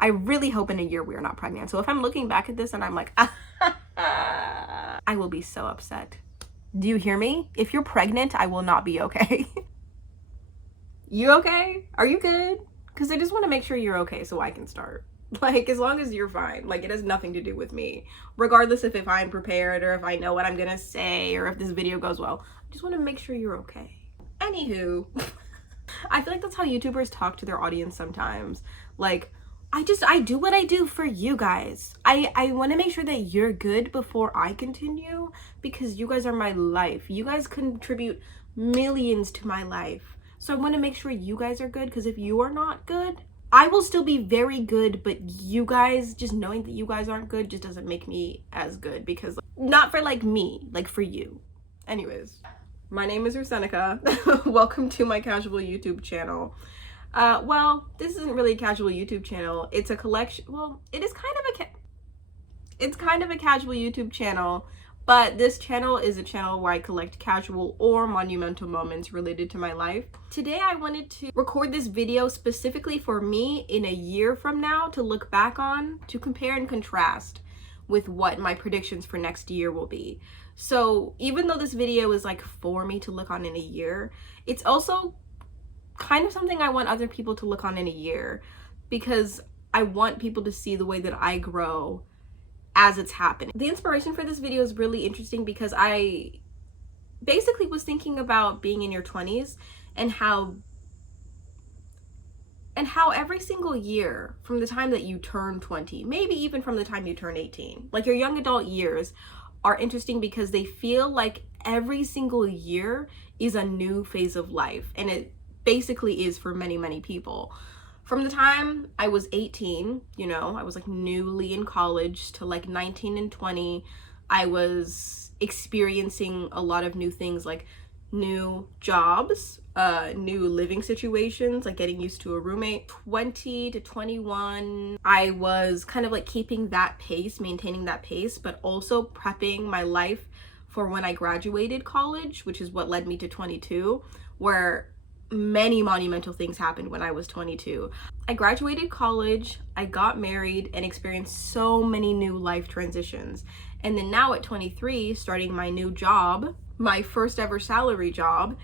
I really hope in a year we are not pregnant. So if I'm looking back at this and I'm like, I will be so upset. Do you hear me? If you're pregnant, I will not be okay. You okay? Are you good? Because I just want to make sure you're okay so I can start. Like, as long as you're fine. Like, it has nothing to do with me. Regardless if I'm prepared or if I know what I'm gonna say or if this video goes well. I just want to make sure you're okay. Anywho, I feel like that's how YouTubers talk to their audience sometimes. Like, I do what I do for you guys. I want to make sure that you're good before I continue because you guys are my life. You guys contribute millions to my life. So I want to make sure you guys are good because if you are not good, I will still be very good, but you guys, just knowing that you guys aren't good just doesn't make me as good because, like, not for like me, like for you. Anyways, my name is Ruthstruthss. Welcome to my casual YouTube channel. Well, this isn't really a casual YouTube channel. It's a collection. Well, it is kind of a casual YouTube channel, but this channel is a channel where I collect casual or monumental moments related to my life. Today, I wanted to record this video specifically for me in a year from now to look back on, to compare and contrast with what my predictions for next year will be. So even though this video is like for me to look on in a year, it's also kind of something I want other people to look on in a year because I want people to see the way that I grow as it's happening. The inspiration for this video is really interesting because I basically was thinking about being in your 20s and how every single year from the time that you turn 20, maybe even from the time you turn 18, like your young adult years are interesting because they feel like every single year is a new phase of life, and it basically is for many people. From the time I was 18, you know, I was like newly in college, to like 19 and 20, I was experiencing a lot of new things, like new jobs, new living situations, like getting used to a roommate. 20 to 21, I was kind of like keeping that pace, maintaining that pace, but also prepping my life for when I graduated college, which is what led me to 22, where many monumental things happened when I was 22. I graduated college, I got married, and experienced so many new life transitions. And then now at 23, starting my new job, my first ever salary job,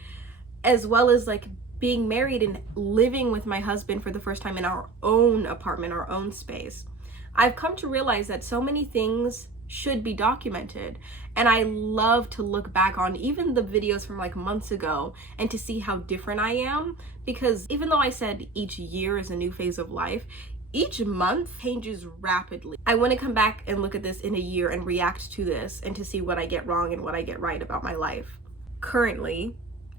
as well as like being married and living with my husband for the first time in our own apartment, our own space. I've come to realize that so many things should be documented, and I love to look back on even the videos from like months ago and to see how different I am, because even though I said each year is a new phase of life, each month changes rapidly. I want to come back and look at this in a year and react to this and to see what I get wrong and what I get right about my life. Currently,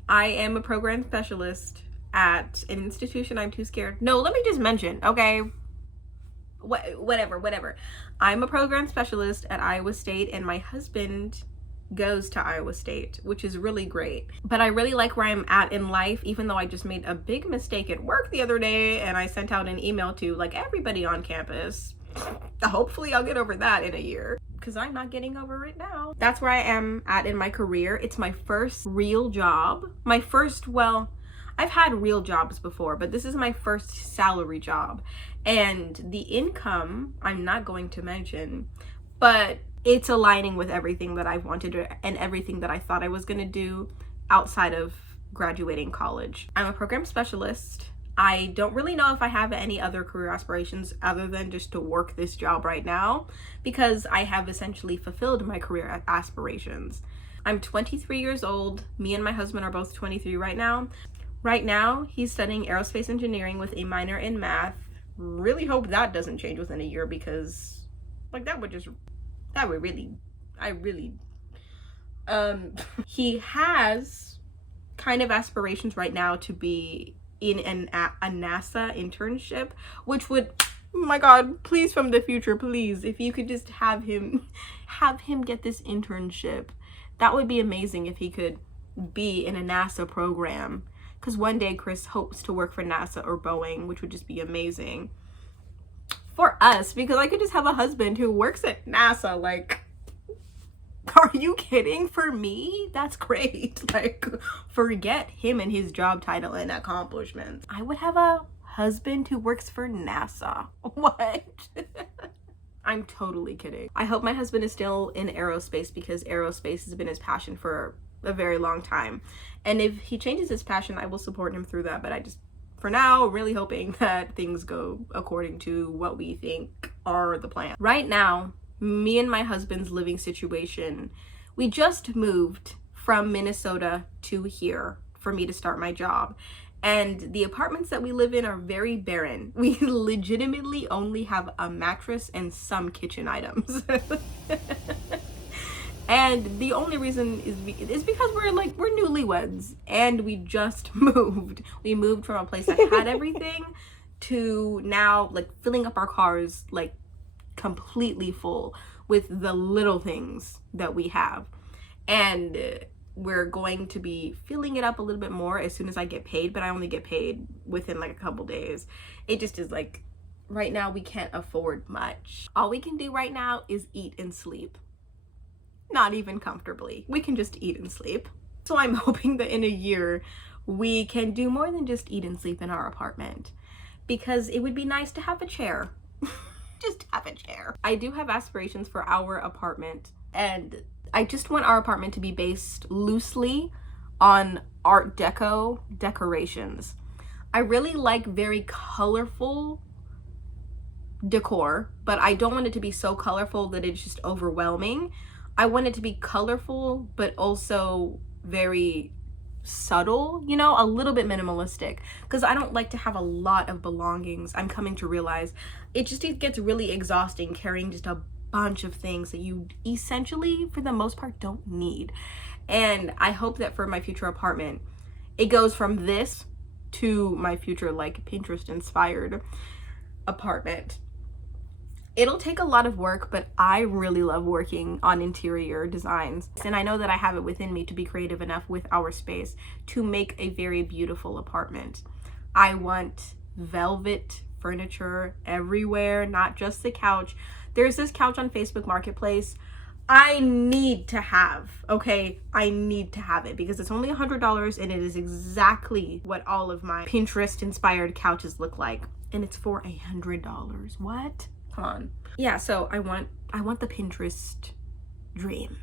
I am a program specialist at an institution. I'm too scared. No, let me just mention, okay? Whatever. I'm a program specialist at Iowa State, and my husband goes to Iowa State, which is really great. But I really like where I'm at in life, even though I just made a big mistake at work the other day and I sent out an email to like everybody on campus. Hopefully I'll get over that in a year, because I'm not getting over it now. That's where I am at in my career. It's my first real job. Well, I've had real jobs before, but this is my first salary job. And the income, I'm not going to mention, but it's aligning with everything that I've wanted and everything that I thought I was gonna do outside of graduating college. I'm a program specialist. I don't really know if I have any other career aspirations other than just to work this job right now, because I have essentially fulfilled my career aspirations. I'm 23 years old. Me and my husband are both 23 right now. Right now, he's studying aerospace engineering with a minor in math. Really hope that doesn't change within a year, because like he has kind of aspirations right now to be in a NASA internship, which would, oh my God, please, from the future, please, if you could just have him get this internship, that would be amazing if he could be in a NASA program. Because one day Chris hopes to work for NASA or Boeing, which would just be amazing for us, because I could just have a husband who works at NASA. Like, are you kidding? For me, that's great. Like, forget him and his job title and accomplishments. I would have a husband who works for NASA. What? I'm totally kidding. I hope my husband is still in aerospace because aerospace has been his passion for a very long time. And if he changes his passion, I will support him through that. But I just, for now, really hoping that things go according to what we think are the plan. Right now, me and my husband's living situation, we just moved from Minnesota to here for me to start my job. And the apartments that we live in are very barren. We legitimately only have a mattress and some kitchen items. And the only reason is because we're newlyweds and we just moved. We moved from a place that had everything to now like filling up our cars like completely full with the little things that we have. And we're going to be filling it up a little bit more as soon as I get paid, but I only get paid within like a couple days. It just is like, right now we can't afford much. All we can do right now is eat and sleep. Not even comfortably. We can just eat and sleep. So I'm hoping that in a year we can do more than just eat and sleep in our apartment, because it would be nice to have a chair. Just have a chair. I do have aspirations for our apartment, and I just want our apartment to be based loosely on Art Deco decorations. I really like very colorful decor, but I don't want it to be so colorful that it's just overwhelming. I want it to be colorful, but also very subtle, you know, a little bit minimalistic, because I don't like to have a lot of belongings. I'm coming to realize it gets really exhausting carrying just a bunch of things that you essentially, for the most part, don't need. And I hope that for my future apartment, it goes from this to my future like Pinterest inspired apartment. It'll take a lot of work, but I really love working on interior designs. And I know that I have it within me to be creative enough with our space to make a very beautiful apartment. I want velvet furniture everywhere, not just the couch. There's this couch on Facebook Marketplace I need to have, okay? I need to have it because it's only $100 and it is exactly what all of my Pinterest inspired couches look like. And it's for $100. What? Come on. Yeah, so I want the Pinterest dream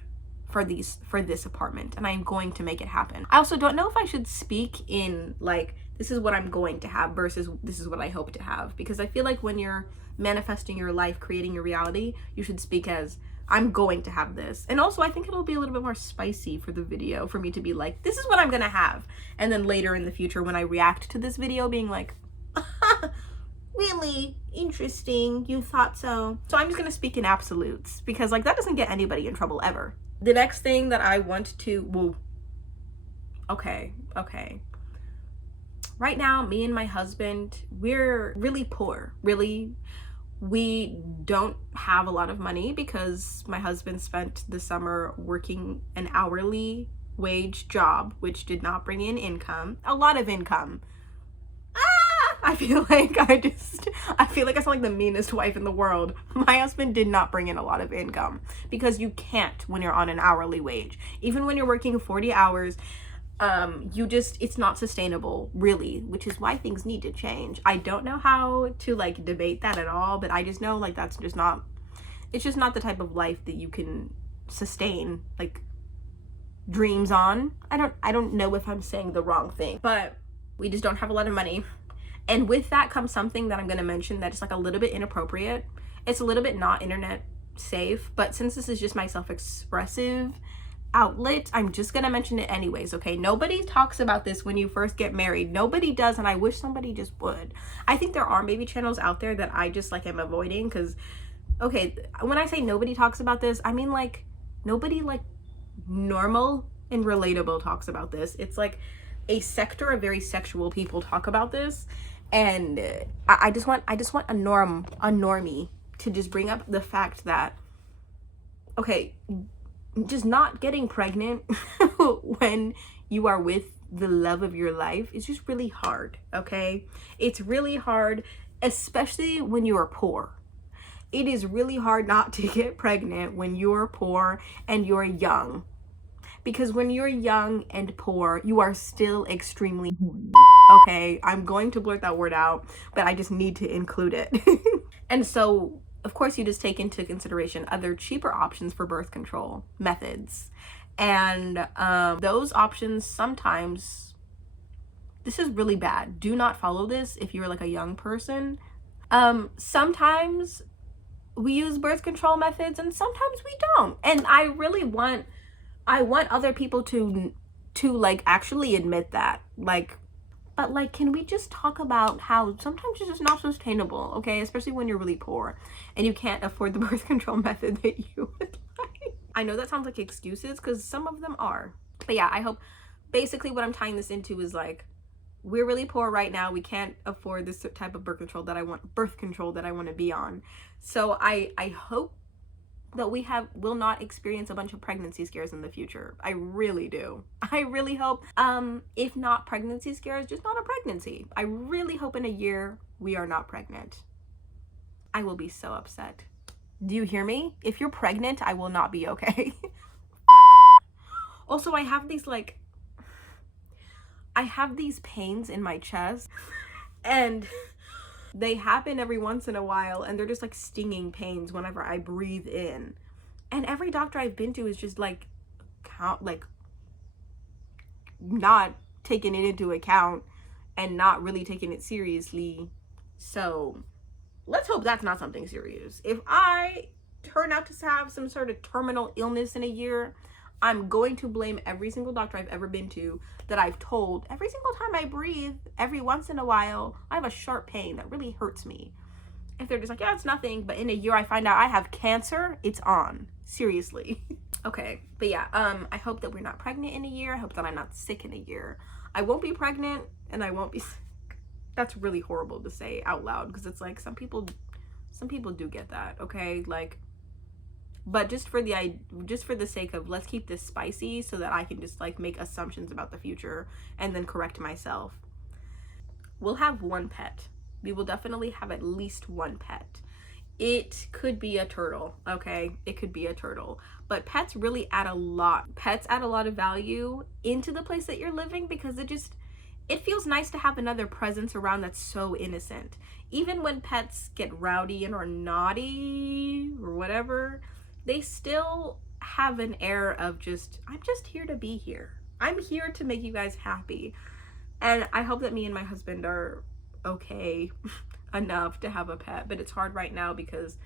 for this apartment, and I'm going to make it happen. I also don't know if I should speak in like, this is what I'm going to have versus this is what I hope to have, because I feel like when you're manifesting your life, creating your reality, you should speak as, I'm going to have this. And also I think it'll be a little bit more spicy for the video for me to be like, this is what I'm gonna have, and then later in the future when I react to this video being like, really interesting, you thought so. So I'm just gonna speak in absolutes because like that doesn't get anybody in trouble ever. The next thing that I want to, well, okay. Right now, me and my husband, we're really poor, really. We don't have a lot of money because my husband spent the summer working an hourly wage job, which did not bring in income, a lot of income. I feel like I sound like the meanest wife in the world. My husband did not bring in a lot of income because you can't when you're on an hourly wage. Even when you're working 40 hours, it's not sustainable, really, which is why things need to change. I don't know how to like debate that at all, but I just know like it's just not the type of life that you can sustain like dreams on. I don't know if I'm saying the wrong thing, but we just don't have a lot of money. And with that comes something that I'm going to mention that is like a little bit inappropriate. It's a little bit not internet safe, but since this is just my self-expressive outlet, I'm just going to mention it anyways, okay? Nobody talks about this when you first get married. Nobody does, and I wish somebody just would. I think there are maybe channels out there that I just like am avoiding because, okay, when I say nobody talks about this, I mean like nobody like normal and relatable talks about this. It's like a sector of very sexual people talk about this. And I just want a normie to just bring up the fact that, okay, just not getting pregnant when you are with the love of your life is just really hard, okay? It's really hard, especially when you are poor. It is really hard not to get pregnant when you're poor and you're young. Because when you're young and poor, you are still extremely horny. Okay, I'm going to blurt that word out, but I just need to include it. And so, of course, you just take into consideration other cheaper options for birth control methods. And those options sometimes, this is really bad. Do not follow this if you're like a young person. Sometimes we use birth control methods and sometimes we don't. And I really want other people to like actually admit that. Like, but like, can we just talk about how sometimes it's just not sustainable, okay? Especially when you're really poor and you can't afford the birth control method that you would like. I know that sounds like excuses because some of them are. But yeah, I hope basically what I'm tying this into is like, we're really poor right now. We can't afford this type of birth control that I want to be on. So I hope that we will not experience a bunch of pregnancy scares in the future. I really do. I really hope, if not pregnancy scares, just not a pregnancy. I really hope in a year we are not pregnant. I will be so upset. Do you hear me? If you're pregnant, I will not be okay. Also, I have these pains in my chest and they happen every once in a while and they're just like stinging pains whenever I breathe in. And every doctor I've been to is just like not taking it into account and not really taking it seriously. So let's hope that's not something serious. If I turn out to have some sort of terminal illness in a year, I'm going to blame every single doctor I've ever been to that I've told every single time I breathe, every once in a while, I have a sharp pain that really hurts me. If they're just like, yeah, it's nothing, but in a year I find out I have cancer, it's on. Seriously. Okay, but yeah, I hope that we're not pregnant in a year. I hope that I'm not sick in a year. I won't be pregnant and I won't be sick. That's really horrible to say out loud because it's like some people do get that, okay? Like, but just for the sake of let's keep this spicy so that I can just like make assumptions about the future and then correct myself. We'll have one pet. We will definitely have at least one pet. It could be a turtle, okay? It could be a turtle. But pets really add a lot. Pets add a lot of value into the place that you're living because it feels nice to have another presence around that's so innocent. Even when pets get rowdy and are naughty or whatever, they still have an air of just, I'm just here to be here. I'm here to make you guys happy. And I hope that me and my husband are okay enough to have a pet, but it's hard right now because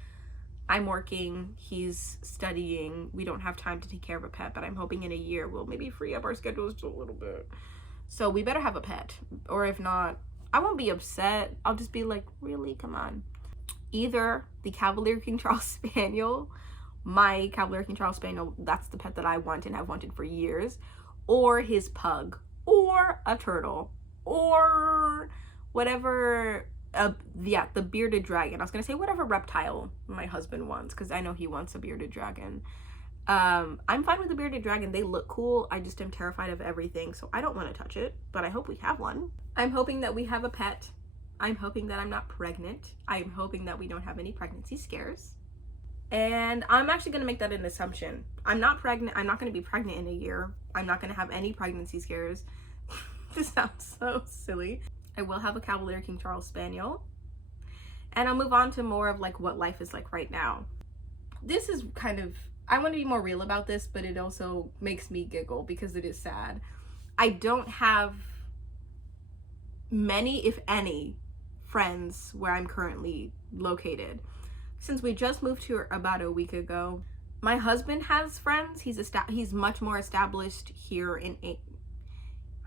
I'm working, he's studying, we don't have time to take care of a pet, but I'm hoping in a year we'll maybe free up our schedules just a little bit. So we better have a pet, or if not, I won't be upset. I'll just be like, really, come on. Either the Cavalier King Charles Spaniel, my Cavalier King Charles Spaniel, that's the pet that I want and have wanted for years, or his pug, or a turtle, or whatever, the bearded dragon. I was gonna say whatever reptile my husband wants, because I know he wants a bearded dragon. I'm fine with the bearded dragon. They look cool. I just am terrified of everything, so I don't want to touch it, but I hope we have one. I'm hoping that we have a pet. I'm hoping that I'm not pregnant. I'm hoping that we don't have any pregnancy scares. And I'm actually going to make that an assumption. I'm not pregnant. I'm not going to be pregnant in a year. I'm not going to have any pregnancy scares. This sounds so silly. I will have a Cavalier King Charles Spaniel. And I'll move on to more of like what life is like right now. This is kind of, I want to be more real about this, but it also makes me giggle because it is sad. I don't have many, if any, friends where I'm currently located. Since we just moved here about a week ago, my husband has friends. He's much more established here in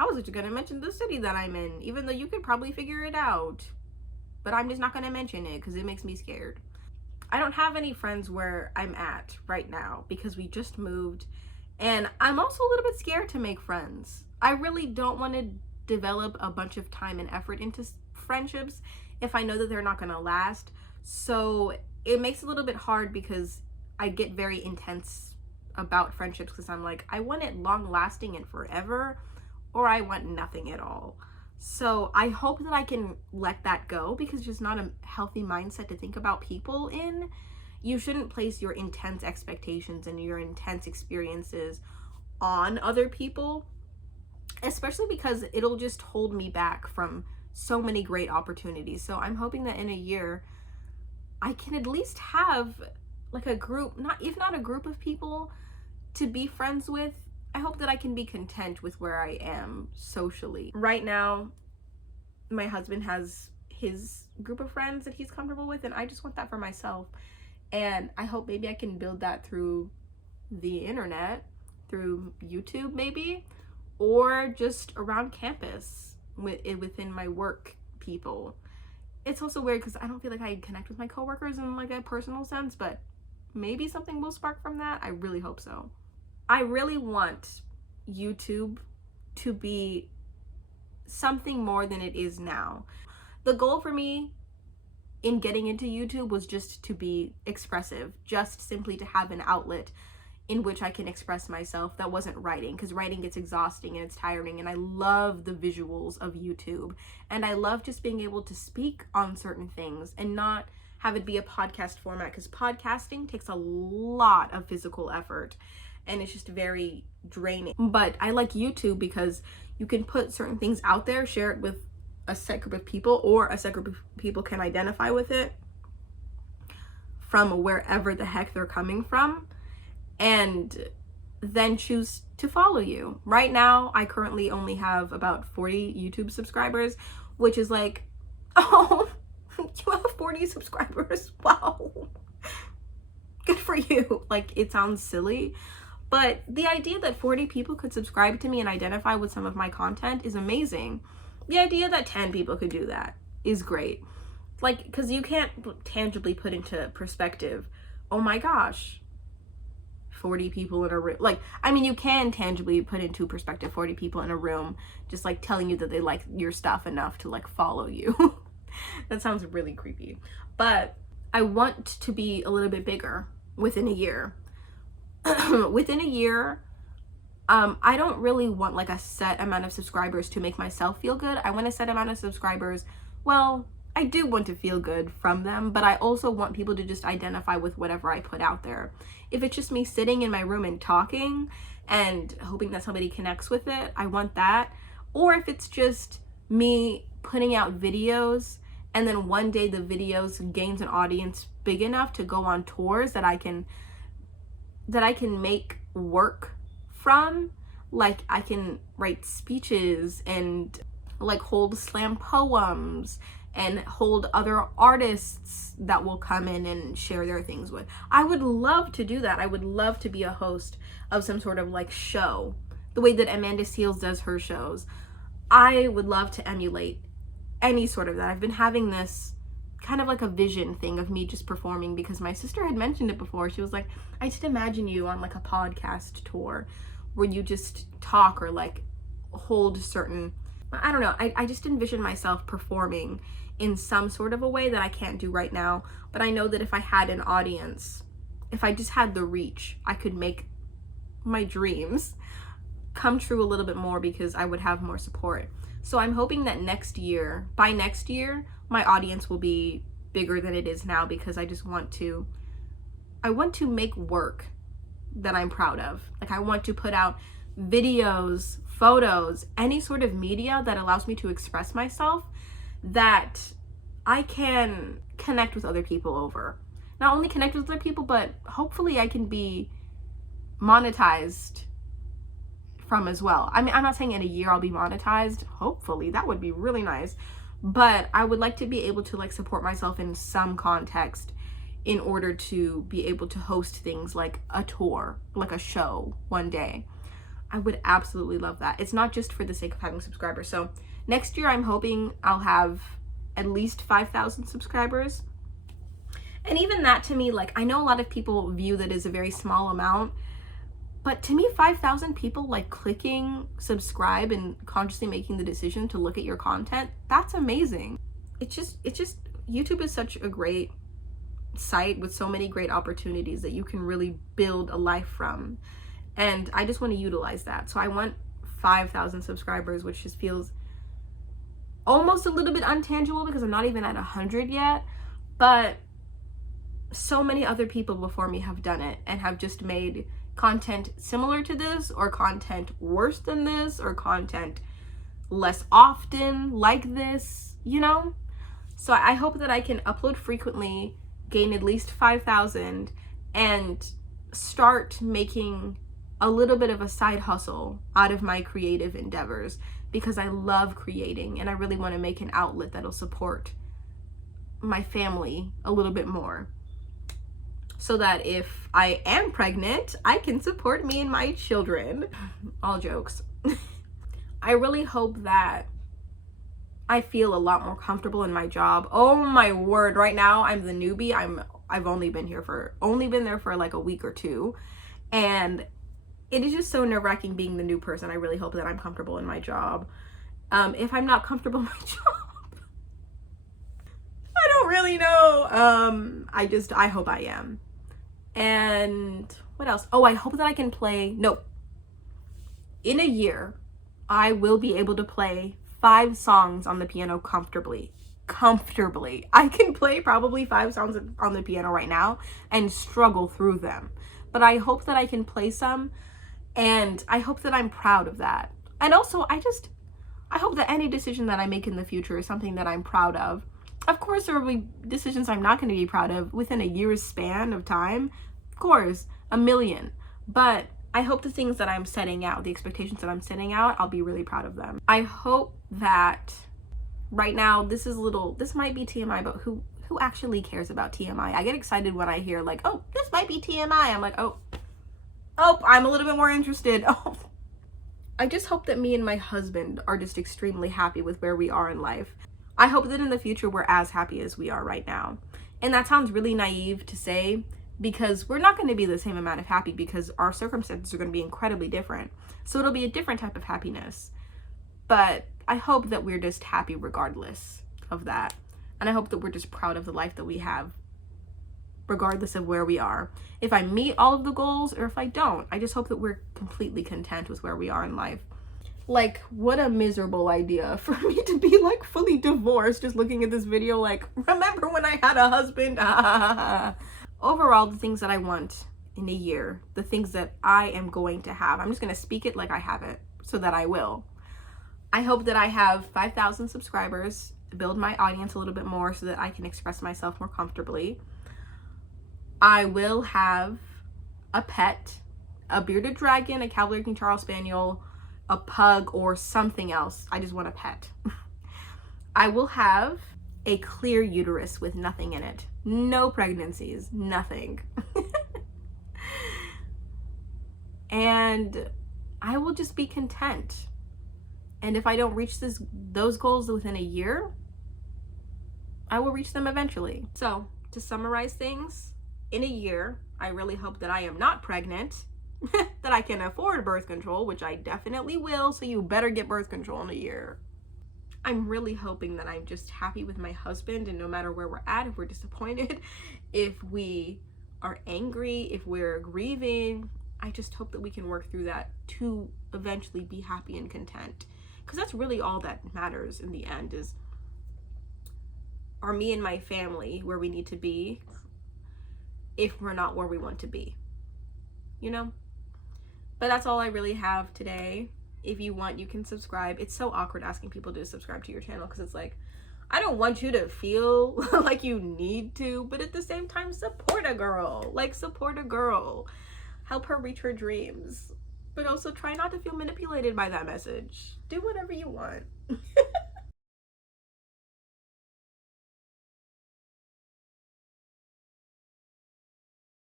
I was just gonna mention the city that I'm in, even though you could probably figure it out, but I'm just not gonna mention it because it makes me scared. I don't have any friends where I'm at right now because we just moved, and I'm also a little bit scared to make friends. I really don't want to develop a bunch of time and effort into friendships if I know that they're not gonna last. So it makes it a little bit hard because I get very intense about friendships because I'm like, I want it long lasting and forever, or I want nothing at all. So I hope that I can let that go because it's just not a healthy mindset to think about people in. You shouldn't place your intense expectations and your intense experiences on other people. especially because it'll just hold me back from so many great opportunities. So I'm hoping that in a year I can at least have like a group, not if not a group of people to be friends with. I hope that I can be content with where I am socially. Right now, my husband has his group of friends that he's comfortable with, and I just want that for myself. And I hope maybe I can build that through the internet, through YouTube maybe, or just around campus within my work people. It's also weird because I don't feel like I connect with my coworkers in like a personal sense, but maybe something will spark from that. I really hope so. I really want YouTube to be something more than it is now. The goal for me in getting into YouTube was just to be expressive, just simply to have an outlet in which I can express myself that wasn't writing, because writing gets exhausting and it's tiring, and I love the visuals of YouTube, and I love just being able to speak on certain things and not have it be a podcast format, because podcasting takes a lot of physical effort and it's just very draining. But I like YouTube because you can put certain things out there, share it with a set group of people, or a set group of people can identify with it from wherever the heck they're coming from, and then choose to follow you. Right now, I currently only have about 40 YouTube subscribers, which is like, oh, you have 40 subscribers? Wow. Good for you. Like, it sounds silly, but the idea that 40 people could subscribe to me and identify with some of my content is amazing. The idea that 10 people could do that is great. Like, because you can't tangibly put into perspective, oh my gosh, 40 people in a room. Like, I mean, you can tangibly put into perspective 40 people in a room just like telling you that they like your stuff enough to like follow you. That sounds really creepy. But I want to be a little bit bigger within a year. Within a year, I don't really want like a set amount of subscribers to make myself feel good. I want a set amount of subscribers. Well, I do want to feel good from them, but I also want people to just identify with whatever I put out there. If it's just me sitting in my room and talking and hoping that somebody connects with it, I want that. Or if it's just me putting out videos and then one day the videos gains an audience big enough to go on tours that I can make work from, like I can write speeches and like hold slam poems and hold other artists that will come in and share their things with. I would love to do that. I would love to be a host of some sort of like show, the way that Amanda Seales does her shows. I would love to emulate any sort of that. I've been having this kind of like a vision thing of me just performing, because my sister had mentioned it before. She was like, I just imagine you on like a podcast tour where you just talk or like hold certain, I don't know, I just envision myself performing in some sort of a way that I can't do right now. But I know that if I had an audience, if I just had the reach, I could make my dreams come true a little bit more because I would have more support. So I'm hoping that by next year, my audience will be bigger than it is now, because I want to make work that I'm proud of. Like, I want to put out videos, photos, any sort of media that allows me to express myself that I can connect with other people over. Not only connect with other people, but hopefully I can be monetized from as well. I mean, I'm not saying in a year I'll be monetized. Hopefully, that would be really nice. But I would like to be able to like support myself in some context in order to be able to host things like a tour, like a show one day. I would absolutely love that. It's not just for the sake of having subscribers. So next year, I'm hoping I'll have at least 5,000 subscribers. And even that, to me, like, I know a lot of people view that as a very small amount, but to me, 5,000 people like clicking subscribe and consciously making the decision to look at your content, that's amazing. It's just YouTube is such a great site with so many great opportunities that you can really build a life from. And I just want to utilize that. So I want 5,000 subscribers, which just feels almost a little bit untangible because I'm not even at 100 yet. But so many other people before me have done it and have just made content similar to this, or content worse than this, or content less often like this, you know? So I hope that I can upload frequently, gain at least 5,000, and start making a little bit of a side hustle out of my creative endeavors, because I love creating and I really want to make an outlet that'll support my family a little bit more, so that if I am pregnant, I can support me and my children. All jokes. I really hope that I feel a lot more comfortable in my job. Oh my word, right now I'm the newbie. I've only been there for like a week or two, and it is just so nerve-wracking being the new person. I really hope that I'm comfortable in my job. If I'm not comfortable in my job, I don't really know. I hope I am. And what else? Oh, I hope that I can play, no, in a year, I will be able to play 5 songs on the piano comfortably. I can play probably 5 songs on the piano right now and struggle through them. But I hope that I can play some, and I hope that I'm proud of that. And also, I hope that any decision that I make in the future is something that I'm proud of. Of course, there will be decisions I'm not going to be proud of within a year's span of time. Of course, a million. But I hope the things that I'm setting out, the expectations that I'm setting out, I'll be really proud of them. I hope that right now, this might be TMI, but who actually cares about TMI? I get excited when I hear like, oh, this might be TMI. I'm like, oh, I'm a little bit more interested. Oh. I just hope that me and my husband are just extremely happy with where we are in life. I hope that in the future we're as happy as we are right now. And that sounds really naive to say, because we're not going to be the same amount of happy, because our circumstances are going to be incredibly different. So it'll be a different type of happiness. But I hope that we're just happy regardless of that. And I hope that we're just proud of the life that we have, regardless of where we are. If I meet all of the goals, or if I don't, I just hope that we're completely content with where we are in life. Like, what a miserable idea for me to be like fully divorced, just looking at this video like, remember when I had a husband? Overall, the things that I want in a year, the things that I am going to have, I'm just going to speak it like I have it, so that I will. I hope that I have 5,000 subscribers, build my audience a little bit more so that I can express myself more comfortably. I will have a pet, a bearded dragon, a Cavalier King Charles Spaniel, a pug, or something else. I just want a pet. I will have a clear uterus with nothing in it. No pregnancies, nothing. And I will just be content. And if I don't reach those goals within a year, I will reach them eventually. So, to summarize things, in a year, I really hope that I am not pregnant, that I can afford birth control, which I definitely will, so you better get birth control in a year. I'm really hoping that I'm just happy with my husband, and no matter where we're at, if we're disappointed, if we are angry, if we're grieving, I just hope that we can work through that to eventually be happy and content. Because that's really all that matters in the end, is, are me and my family where we need to be if we're not where we want to be, you know? But that's all I really have today. If you want, you can subscribe. It's so awkward asking people to subscribe to your channel, because it's like, I don't want you to feel like you need to, but at the same time, support a girl. Like, support a girl. Help her reach her dreams. But also try not to feel manipulated by that message. Do whatever you want.